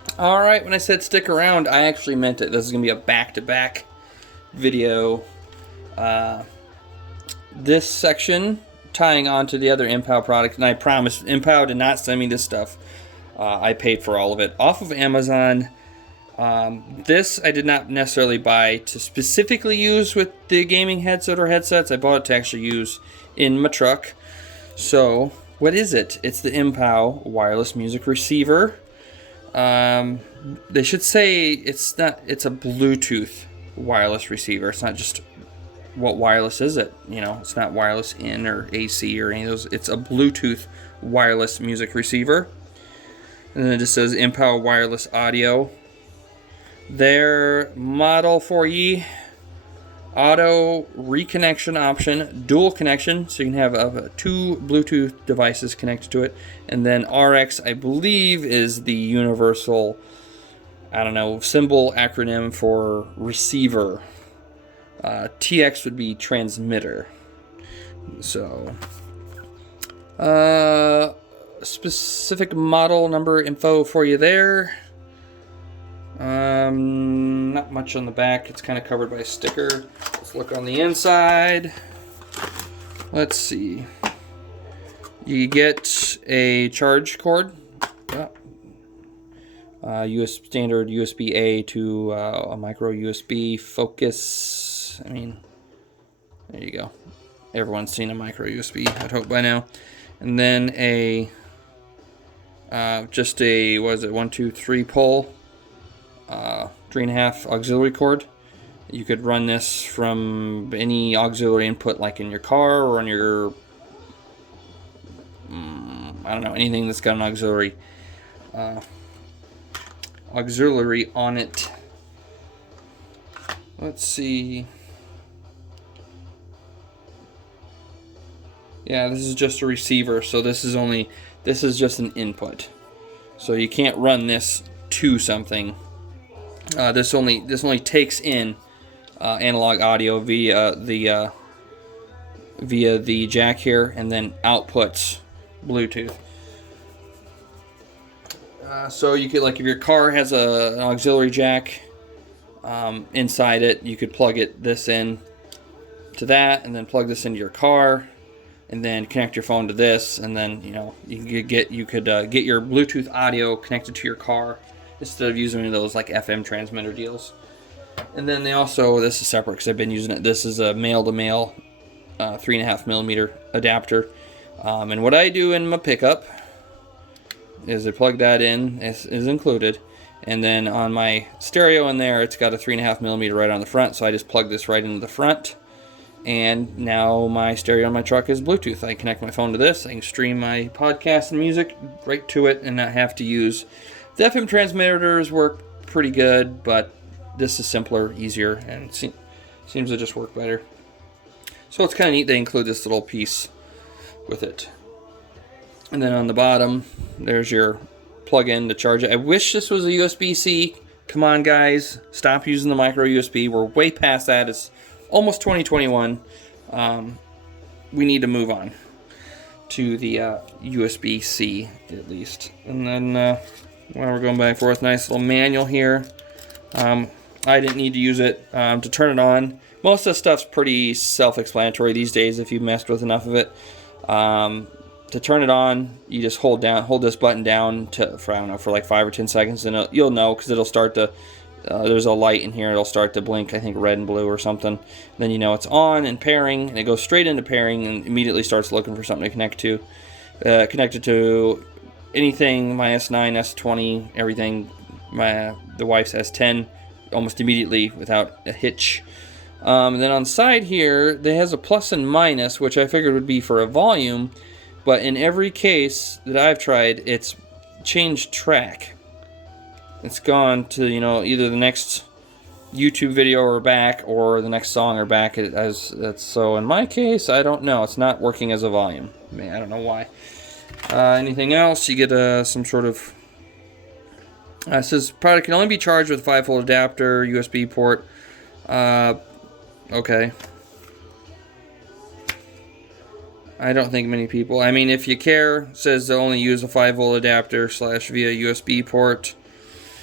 Alright, when I said stick around, I actually meant it. This is going to be a back-to-back video. This section tying on to the other Mpow product, and I promise, Mpow did not send me this stuff. I paid for all of it off of Amazon. This I did not necessarily buy to specifically use with the gaming headset or headsets. I bought it to actually use in my truck. So, what is it? It's the Mpow wireless music receiver. They should say it's not. It's a Bluetooth wireless receiver. It's not just what wireless is it? You know, it's not wireless in or AC or any of those. It's a Bluetooth wireless music receiver. And then it just says Mpow wireless audio. Their Model 4E auto reconnection option, dual connection, so you can have two Bluetooth devices connected to it. And then RX, I believe, is the universal, I don't know, symbol acronym for receiver. TX would be transmitter. So, specific model number info for you there. Not much on the back. It's kind of covered by a sticker. Let's look on the inside. Let's see. You get a charge cord. Standard USB-A to a micro USB focus. I mean, there you go. Everyone's seen a micro USB, I'd hope by now. And then just a, what is it, 1, 2, 3 pole. 3.5 auxiliary cord. You could run this from any auxiliary input, like in your car or on your, I don't know, anything that's got an auxiliary on it. Let's see. Yeah, this is just a receiver, so this is just an input. So you can't run this to something. This only takes in analog audio via the jack here, and then outputs Bluetooth. So you could, like, if your car has an auxiliary jack inside it, you could plug this in to that, and then plug this into your car, and then connect your phone to this, and then you could get your Bluetooth audio connected to your car, instead of using one of those like FM transmitter deals. And then this is separate because I've been using it. This is a male-to-male 3.5 millimeter adapter. And what I do in my pickup is I plug that in, is included. And then on my stereo in there, it's got a 3.5 millimeter right on the front. So I just plug this right into the front. And now my stereo on my truck is Bluetooth. I connect my phone to this. I can stream my podcast and music right to it and not have to use. The FM transmitters work pretty good, but this is simpler, easier, and seems to just work better. So it's kind of neat they include this little piece with it. And then on the bottom, there's your plug-in to charge it. I wish this was a USB-C. Come on, guys. Stop using the micro USB. We're way past that. It's almost 2021. We need to move on to the USB-C, at least. And then... while we're going back and forth, nice little manual here. I didn't need to use it to turn it on. Most of the stuff's pretty self-explanatory these days if you've messed with enough of it. To turn it on, you just hold this button down for like 5 or 10 seconds, and you'll know because it'll start to. There's a light in here. It'll start to blink, I think red and blue or something. Then you know it's on and pairing, and it goes straight into pairing and immediately starts looking for something to connect to. Connected to anything, my S9, S20, everything. The wife's S10, almost immediately without a hitch. And then on the side here, it has a plus and minus, which I figured would be for a volume. But in every case that I've tried, it's changed track. It's gone to, either the next YouTube video or back, or the next song or back. So in my case, I don't know. It's not working as a volume. I don't know why. Anything else? You get some sort of... it says product can only be charged with a 5-volt adapter, USB port. Okay. I don't think many people... I mean, if you care, it says they only use a 5-volt adapter / via USB port.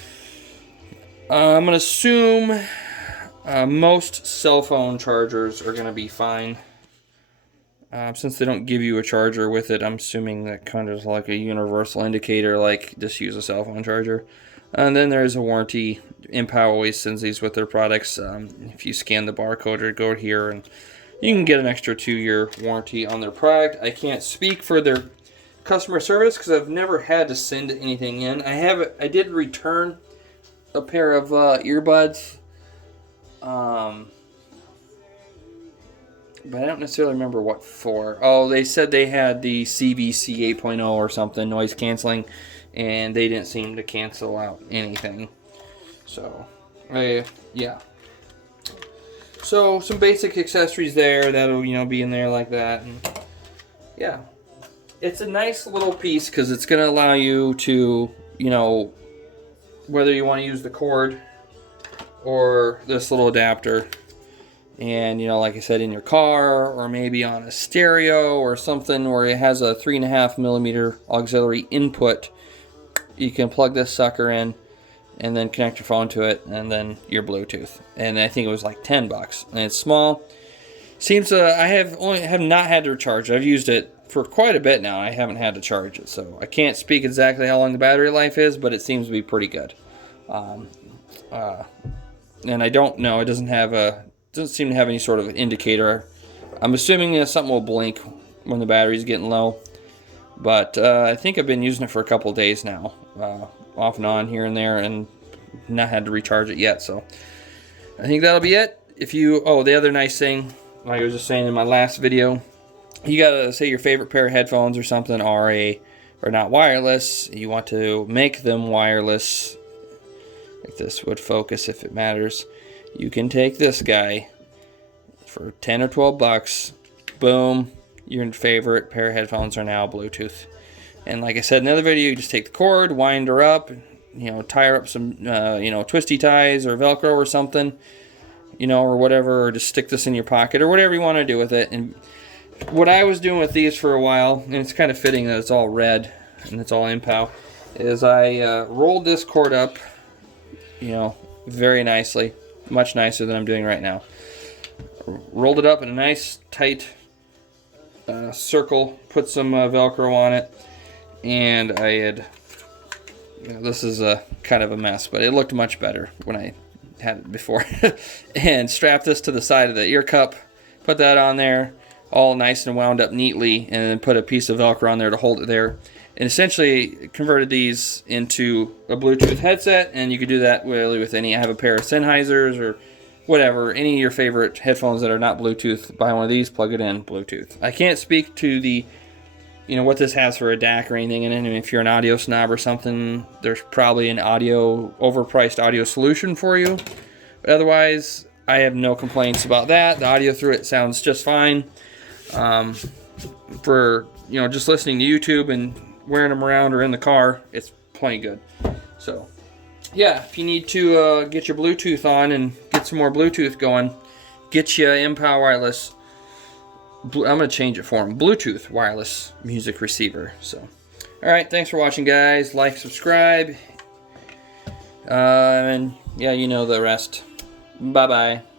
I'm going to assume most cell phone chargers are going to be fine. Since they don't give you a charger with it, I'm assuming that kind of like a universal indicator, like just use a cell phone charger. And then there's a warranty. Mpow always sends these with their products. If you scan the barcode or go here, and you can get an extra 2-year warranty on their product. I can't speak for their customer service because I've never had to send anything in. I did return a pair of earbuds. But I don't necessarily remember what for. Oh, they said they had the CVC 8.0 or something, noise canceling, and they didn't seem to cancel out anything. So, yeah. So, some basic accessories there that'll, be in there like that. And yeah. It's a nice little piece because it's going to allow you to, whether you want to use the cord or this little adapter. And, like I said, in your car or maybe on a stereo or something where it has a 3.5mm auxiliary input, you can plug this sucker in and then connect your phone to it and then your Bluetooth. And I think it was like $10. And it's small. Seems I have not had to recharge it. I've used it for quite a bit now. I haven't had to charge it. So I can't speak exactly how long the battery life is, but it seems to be pretty good. And I don't know. It doesn't seem to have any sort of indicator. I'm assuming something will blink when the battery's getting low. But I think I've been using it for a couple days now. Off and on here and there, and not had to recharge it yet. So I think that'll be it. The other nice thing, like I was just saying in my last video, you gotta say your favorite pair of headphones or something are not wireless. You want to make them wireless. If this would focus, if it matters. You can take this guy for 10 or 12 bucks. Boom. Your favorite pair of headphones are now Bluetooth. And like I said in the other video, you just take the cord, wind her up, tie her up some, twisty ties or Velcro or something, or whatever, or just stick this in your pocket or whatever you want to do with it. And what I was doing with these for a while, and it's kind of fitting that it's all red and it's all Mpow, is I rolled this cord up, very nicely. Much nicer than I'm doing right now. Rolled it up in a nice tight circle, put some Velcro on it, and I had, this is a kind of a mess, but it looked much better when I had it before. And strapped this to the side of the ear cup, put that on there, all nice and wound up neatly, and then put a piece of Velcro on there to hold it there. And essentially converted these into a Bluetooth headset, and you could do that really with any. I have a pair of Sennheisers or whatever, any of your favorite headphones that are not Bluetooth. Buy one of these, plug it in, Bluetooth. I can't speak to the, what this has for a DAC or anything. And if you're an audio snob or something, there's probably an overpriced audio solution for you. But otherwise, I have no complaints about that. The audio through it sounds just fine. For just listening to YouTube and wearing them around or in the car, it's plenty good. So yeah, if you need to get your Bluetooth on and get some more Bluetooth going, get you Mpow wireless. I'm going to change it for them. Bluetooth wireless music receiver. So, all right, thanks for watching, guys. Like, subscribe, and yeah, the rest. Bye bye.